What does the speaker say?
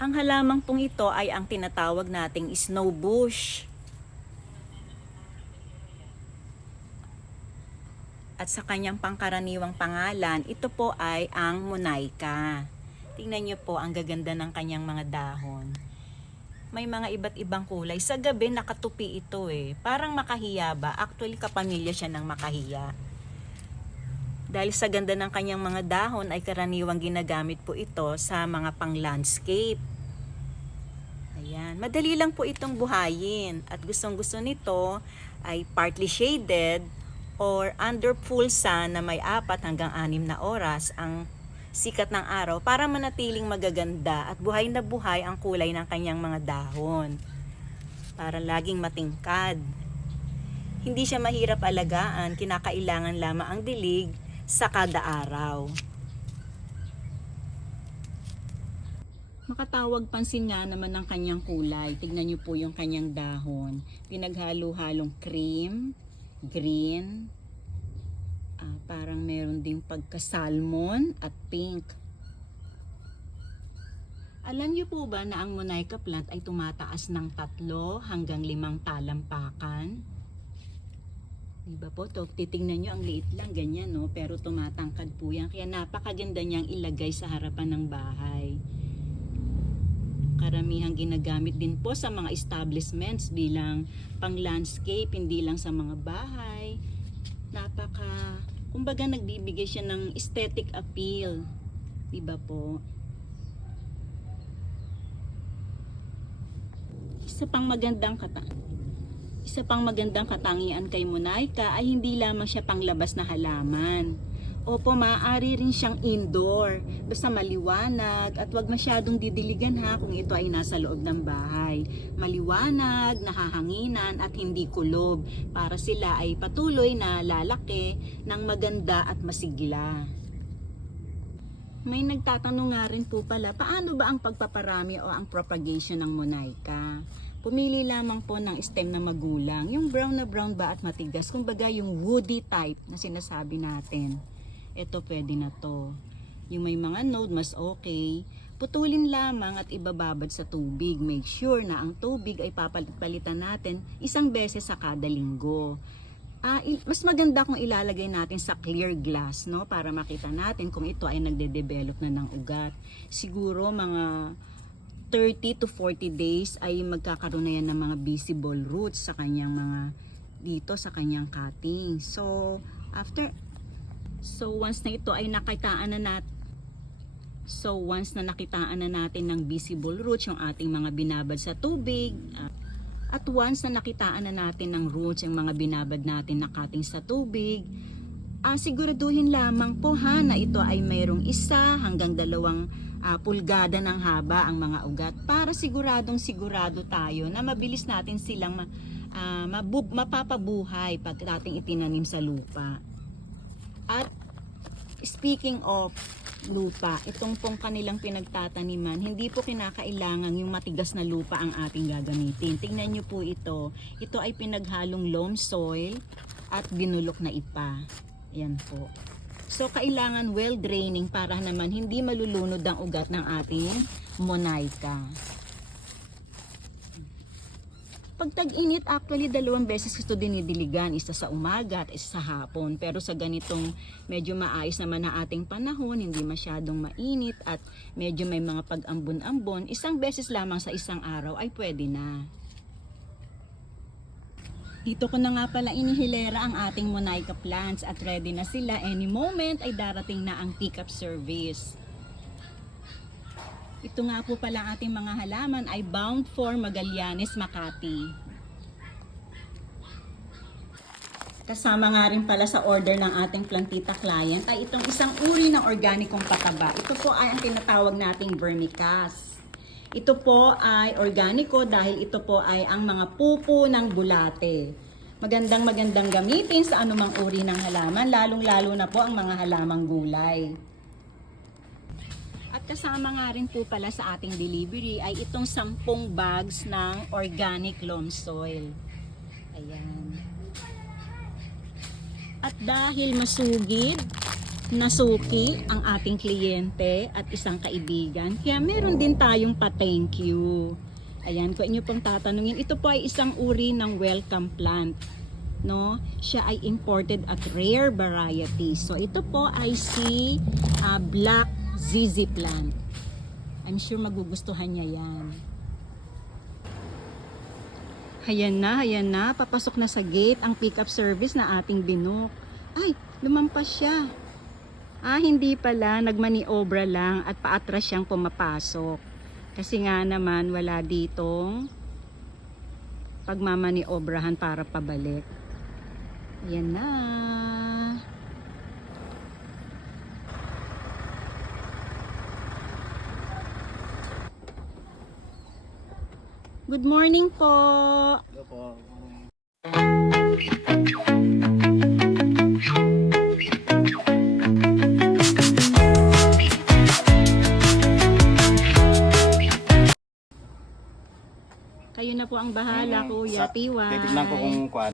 Ang halamang pong ito ay ang tinatawag nating snow bush. At sa kanyang pangkaraniwang pangalan, ito po ay ang Monaika. Tingnan niyo po ang gaganda ng kanyang mga dahon. May mga iba't ibang kulay. Sa gabi nakatupi ito Parang makahiya ba? Actually kapamilya siya ng makahiya. Dahil sa ganda ng kanyang mga dahon ay karaniwang ginagamit po ito sa mga pang-landscape. Ayan. Madali lang po itong buhayin. At gustong-gusto nito ay partly shaded or under full sun na may 4 hanggang 6 na oras ang sikat ng araw para manatiling magaganda at buhay na buhay ang kulay ng kanyang mga dahon. Para laging matingkad. Hindi siya mahirap alagaan, kinakailangan lamang ang dilig sa kada araw. Makatawag pansin nga naman ng kanyang kulay. Tignan niyo po yung kanyang dahon. Pinaghalo-halong cream, green, parang meron ding pagka-salmon at pink. Alam niyo po ba na ang Monaika plant ay tumataas ng 3 hanggang 5 talampakan? Diba po? Titingnan nyo, ang liit lang, ganyan, no? Pero tumatangkad po yan. Kaya napakaganda niyang ilagay sa harapan ng bahay. Karamihang ginagamit din po sa mga establishments bilang pang-landscape, hindi lang sa mga bahay. Kumbaga nagbibigay siya ng aesthetic appeal. Diba po? Isa pang magandang katangian kay Monaika ay hindi lamang siya panglabas na halaman. Opo, maaari rin siyang indoor, basta maliwanag at wag masyadong didiligan kung ito ay nasa loob ng bahay. Maliwanag, nahahanginan at hindi kulob para sila ay patuloy na lalaki ng maganda at masigla. May nagtatanong nga rin po pala, paano ba ang pagpaparami o ang propagation ng Monaika? Pumili lamang po ng stem na magulang, yung brown na brown ba at matigas, kumbaga yung woody type na sinasabi natin. Ito pwede na to. Yung may mga node mas okay, putulin lamang at ibababad sa tubig. Make sure na ang tubig ay papalitan natin 1 beses sa kada linggo. Mas maganda kung ilalagay natin sa clear glass, no, para makita natin kung ito ay nagde-develop na ng ugat. Siguro mga 30 to 40 days ay magkakaroon na yan ng mga visible roots sa kanyang dito sa kanyang cutting. So once na ito ay nakitaan na natin ng visible roots yung ating mga binabad sa tubig, at once na nakitaan na natin ng roots yung mga binabad natin na cutting sa tubig, siguraduhin lamang po na ito ay mayroong 1 hanggang 2 pulgada ng haba ang mga ugat para siguro tayo na mabilis natin silang mapapabuhay pag ating itinanim sa lupa. At speaking of lupa, itong pong kanilang pinagtataniman, hindi po kinakailangan yung matigas na lupa ang ating gagamitin. Tingnan nyo po ito. Ito ay pinaghalong loam soil at binulok na ipa. Yan po. So, kailangan well draining para naman hindi malulunod ang ugat ng ating Monaika. Pag tag-init, actually 2 beses ito dinidiligan, isa sa umaga at isa sa hapon. Pero sa ganitong medyo maayos naman na ating panahon, hindi masyadong mainit at medyo may mga pag-ambon-ambon, 1 beses lamang sa 1 araw ay pwede na. Dito ko na nga pala inihilera ang ating Monaika plants at ready na sila. Any moment ay darating na ang pick-up service. Ito nga po pala ang ating mga halaman ay bound for Magallanes, Makati. Kasama nga rin pala sa order ng ating plantita client ay itong isang uri ng organikong pataba. Ito po ay ang tinatawag nating vermicast. Ito po ay organiko dahil ito po ay ang mga pupo ng bulate. Magandang gamitin sa anumang uri ng halaman, lalong-lalo na po ang mga halamang gulay. At kasama nga rin po pala sa ating delivery ay itong 10 bags ng organic loam soil. Ayan. At dahil masugid nasuki ang ating kliyente at isang kaibigan. Kaya meron din tayong pa-thank you. Ayan, kung inyo pong tatanungin, ito po ay isang uri ng welcome plant. No? Siya ay imported at rare variety. So ito po ay si Black ZZ plant. I'm sure magugustuhan niya yan. Ayan na, papasok na sa gate ang pick-up service na ating binook. Ay, lumampas siya. Hindi pala, nagmaniobra lang at paatras siyang pumapasok. Kasi nga naman wala ditong pagmamaniobrahan para pabalik. Ayan na. Good morning po. Hello po. Kayo na po ang bahala, Kuya Tiwa. Titignan ko kung kuan.